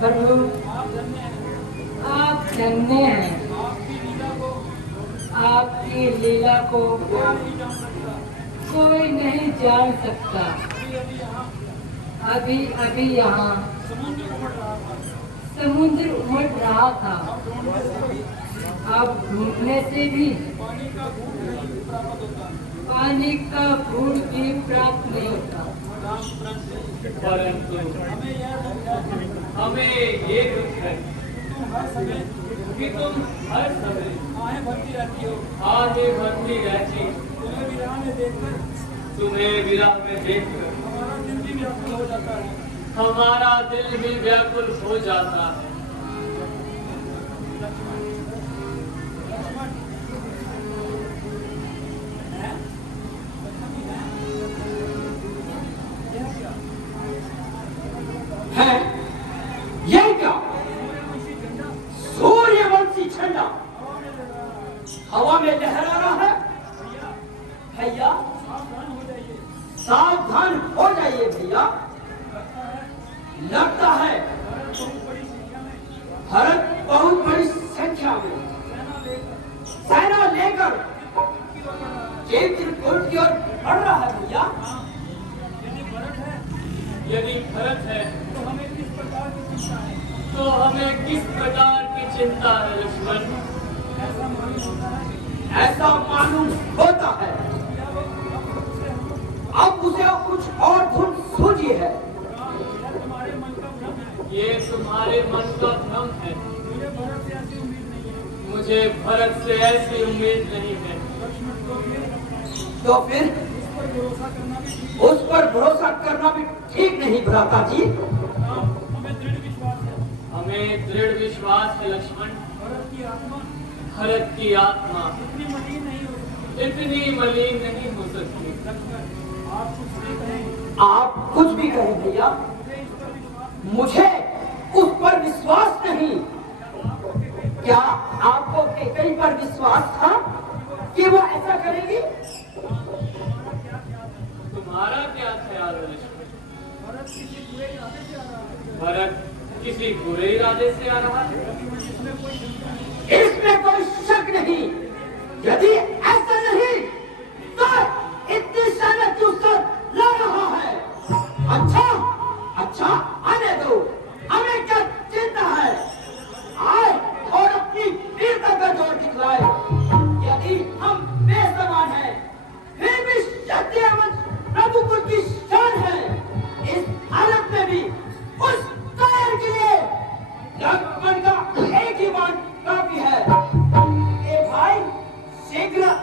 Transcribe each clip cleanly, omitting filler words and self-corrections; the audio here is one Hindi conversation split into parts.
प्रभु आप धन्य हैं। आपकी लीला को कोई नहीं जान सकता। अभी अभी यहाँ समुद्र उमड़ रहा था। अब ढूंढने से भी पानी का घूंट भी प्राप्त नहीं होता। परंतु हमें ये दुख है कि तुम हर समय आहें भरती रहती हो। तुम्हें विरह में देखकर हमारा दिल भी व्याकुल हो जाता है। है ये क्या? सूर्यवंशी झंडा हवा में लहरा रहा है। भैया सावधान हो जाइए भैया। लगता है भारत बहुत बड़ी संख्या में सेना लेकर चित्रकूट की ओर बढ़ रहा है भैया। यदि भरत है तो हमें किस प्रकार की चिंता है? तो हमें किस प्रकार की चिंता है लक्ष्मण? ऐसा मालूम होता है अब उसे कुछ और धुन सूझी है। ये तुम्हारे मन का भ्रम है। मुझे भरत से ऐसी उम्मीद नहीं है। तो फिर उस पर भरोसा करना भी ठीक नहीं भ्राता जी। हमें दृढ़ विश्वास है लक्ष्मण। भरत की आत्मा इतनी मलिन नहीं हो सकती। आप कुछ भी कहें भैया, मुझे उस पर विश्वास नहीं। क्या आपको कैकेयी पर विश्वास था कि वो ऐसा करेगी? तुम्हारा क्या ख्याल है लक्ष्मण? भरत किसी बुरे इरादे से आ रहा है? इसमें कोई शक नहीं। यदि ऐसा नहीं तो इतनी सेना क्यों सर ला रहा है? अच्छा आने दो, हमें क्या चिंता है। आए और अपनी वीरता का जोर दिखलाए। यदि हम बेसमान हैं फिर भी सत्यवंश रघुकुल की शान है। इस हालत में भी उस कायर के लिए लक्ष्मण का एक ही बात काफी है। ए भाई शीघ्र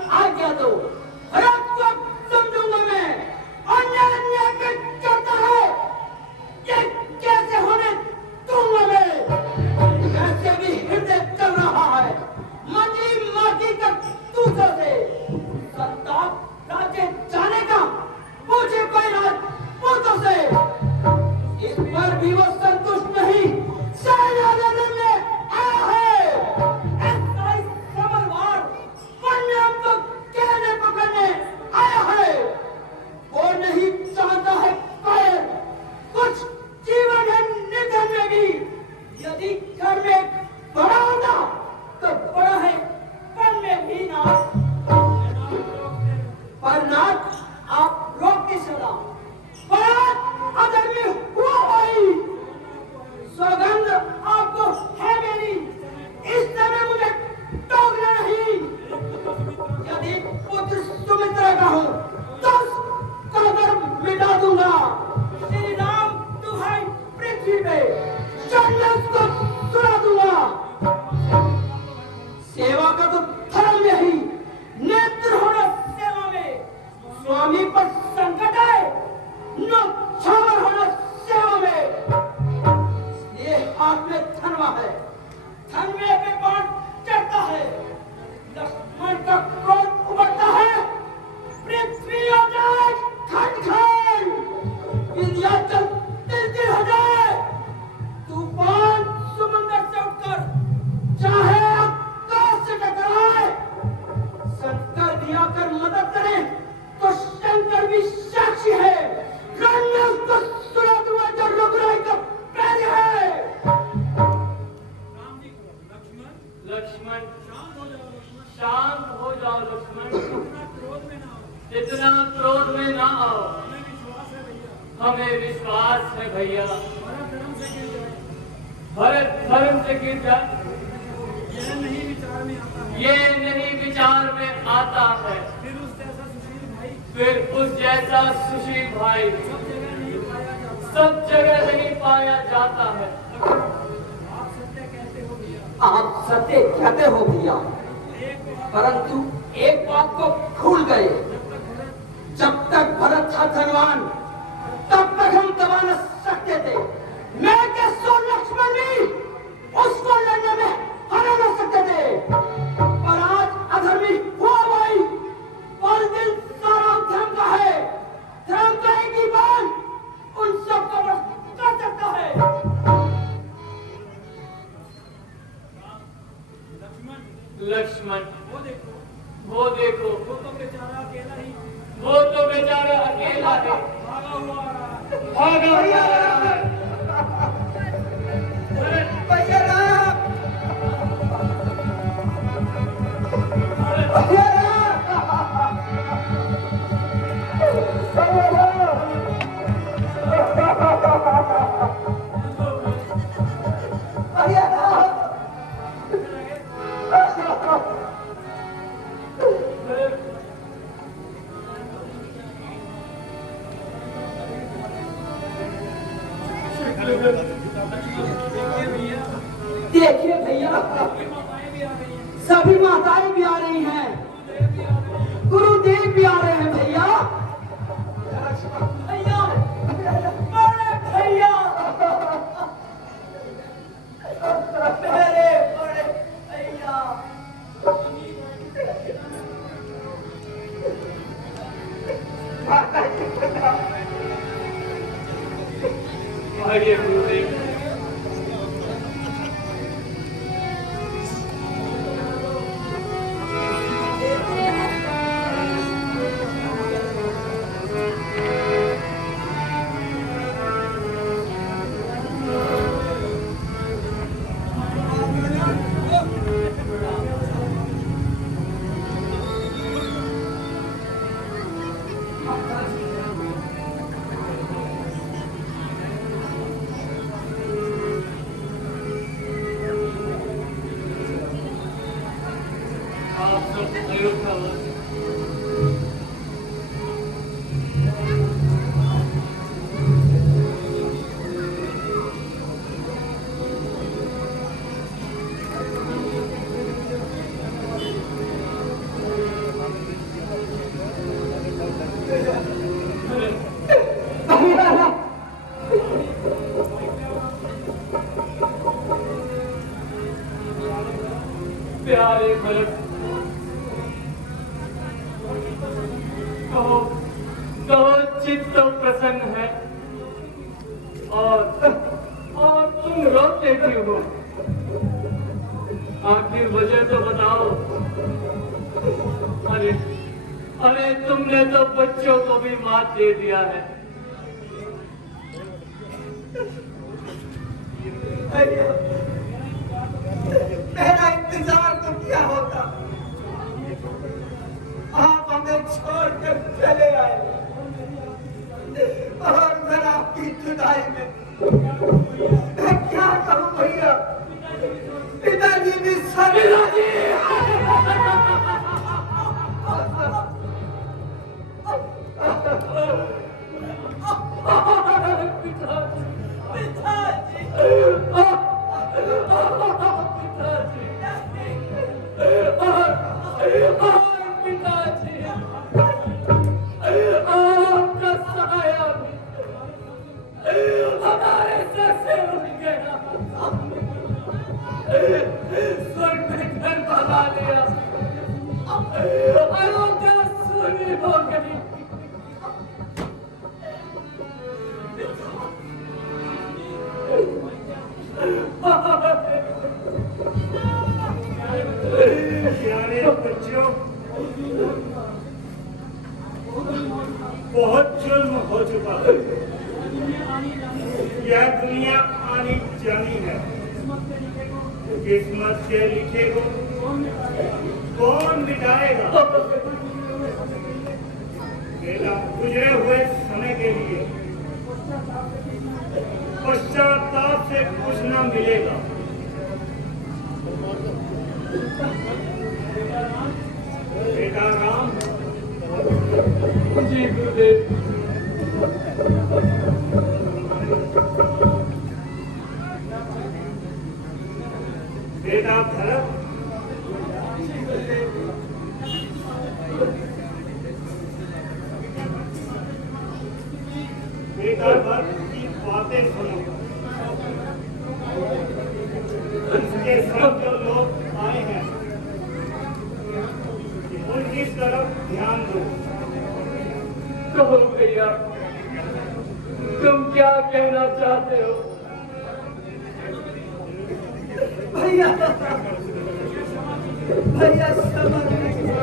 हमें विश्वास है भैया, भरत धर्म से गिर जाए ये नहीं विचार में आता है। फिर उस जैसा सुशील भाई सब जगह नहीं पाया जाता है। आप सत्य कहते हो भैया, परंतु एक बात को भूल गए, जब तक भरत था धनवान तब तक हम दबा न सकते थे। मैं के सो लक्ष्मण भी उसको लड़ने में हरा न सकते थे, पर आज अधर्मी हुआ भाई, और दिल सारा धर्म का है। धर्म का एक ही बाल उन सबको बस कर सकता है। लक्ष्मण वो देखो वो तो बेचारा अकेला है, भागा हुआ देखिए भैया, सभी माताएं भी आ रही हैं, गुरुदेव भी आ रहे हैं भैया। भैया, बड़े भैया, मेरे बड़े भैया। आइए गुरुदेव। प्यारे भरत, कहो चित्त तो प्रसन्न है और तुम रोते क्यों हो? आखिर वजह तो बताओ। अरे तुमने तो बच्चों को भी मात दे दिया है। मेरा इंतजार तो क्या होता, आप हमें छोड़कर चले आए और मैं आपकी जुदाई में मैं क्या कहूँ भैया। पिताजी भी सभी बहुत जुल्म हो चुका है। यह दुनिया आनी जानी है, किस्मत के लिखे को कौन मिटाएगा? मेरा गुजरे हुए समय के लिए से कुछ न मिलेगा। बेटा राम। जी गुरुदेव। बेटा भरत। बेटा भरत की बातें सुनो। उसके सब जो लोग आए हैं उनकी तरफ ध्यान दो। कहो भैया, तुम क्या कहना चाहते हो? भैया भैया क्षमा कीजिए,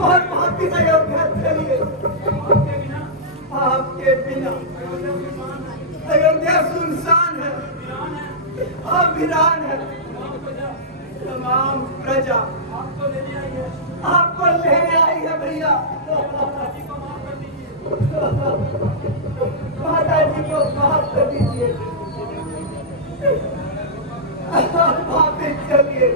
और वापिस अयोध्या चलिए। आपके बिना अयोध्या सुनसान है, आप वीरान है। तमाम प्रजा आपको लेने आई है भैया। माता जी को माफ कर दीजिए, वापिस चलिए।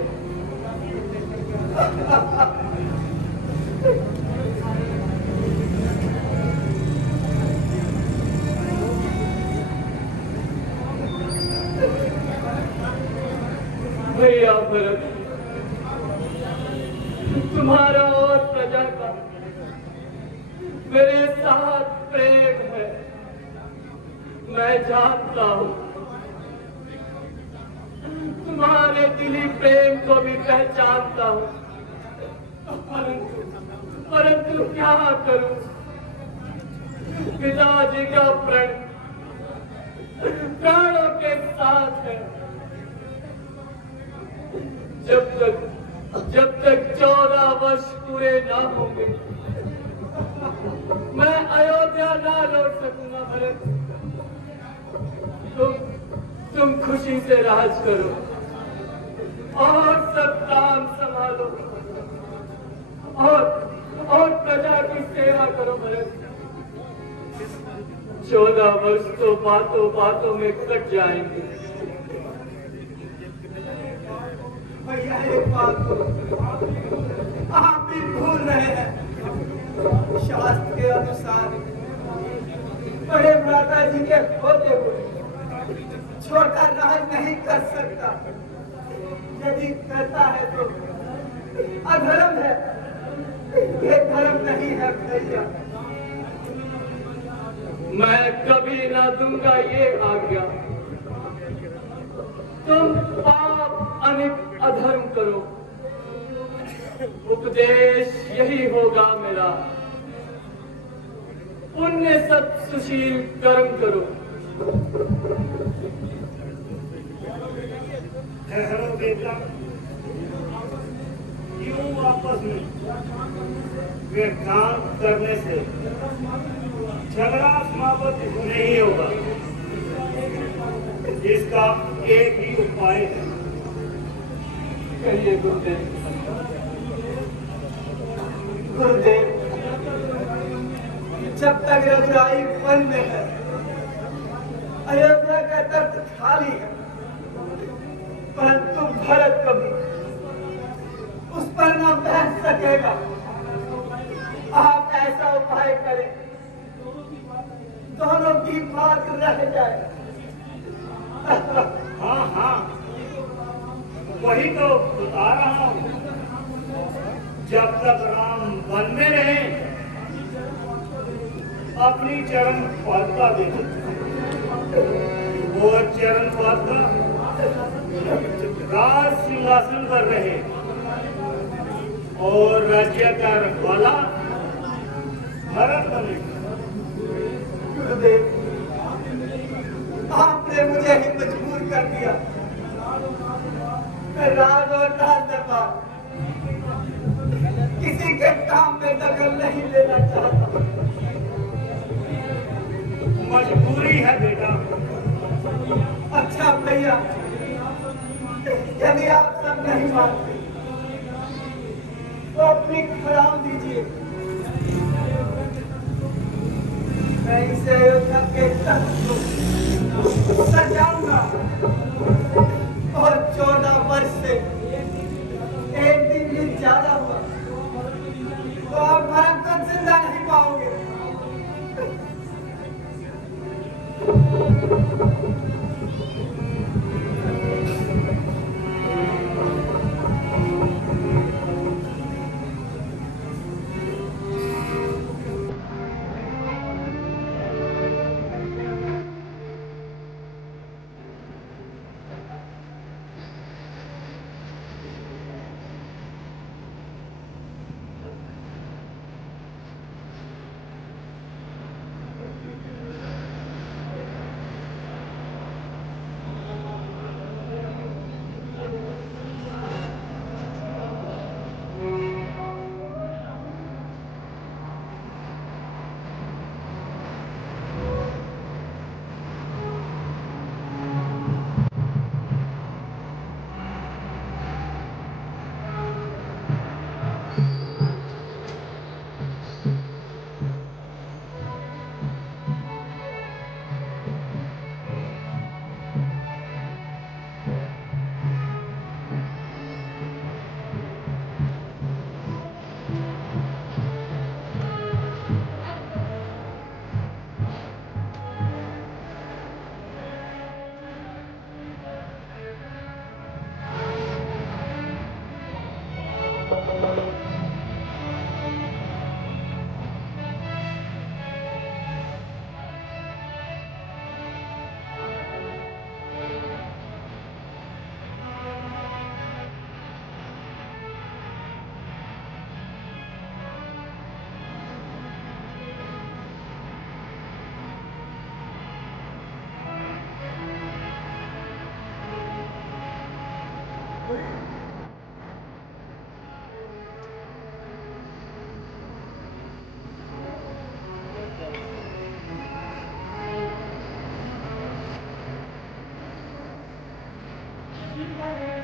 भैया भरत, तुम्हारा और प्रजा का मेरे साथ प्रेम है, मैं जानता हूँ। तुम्हारे दिली प्रेम को भी पहचानता हूँ, परंतु क्या करूं? पिताजी का प्रण प्राणों के साथ है। जब तक 14 वर्ष पूरे ना होंगे मैं अयोध्या ना लौट सकूंगा। भरत, तुम खुशी से राज करो और सब काम संभालो और प्रजा की सेवा करो। भरत, 14 वर्ष तो बातों बातों में कट जाएंगे। भैया एक बात आप भी भूल रहे हैं, शास्त्र के अनुसार बड़े माता जी के होते हुए छोटा राज नहीं कर सकता। यदि करता है तो अधर्म है, ये धर्म नहीं है भैया। मैं कभी ना दूंगा ये आज्ञा। तुम पाप अनित अधर्म करो, उपदेश यही होगा मेरा। पुण्य सत सुशील कर्म करो। ठहरो बेटा, क्यों आपस में व्यवधान करने से झगड़ा समाप्त नहीं होगा। इसका एक ही उपाय है। कहिए गुरुदेव। गुरुदेव, जब तक रघुराई वन में है, अयोध्या का तख्त खाली है, परंतु भरत कभी उस पर न बैठ सकेगा। आप ऐसा उपाय करें, दोनों की बात रह जाए। हाँ हाँ, वही तो बता रहा हूँ। जब तक राम वन में रहे अपनी चरण पादुका देते, वो चरण पादुका राज सिंहासन पर रहे और राज्य का रखवाला भरत बने। गुरुदेव, आपने मुझे ही मजबूर कर दिया। मैं राज और राज दरबार किसी के काम में दखल नहीं लेना चाहता। मजबूरी है बेटा। अच्छा भैया, यदि आप सब नहीं मानते तो अपनी खड़ाम दीजिए। मैं इसे अयोध्या के तख्त Thank you.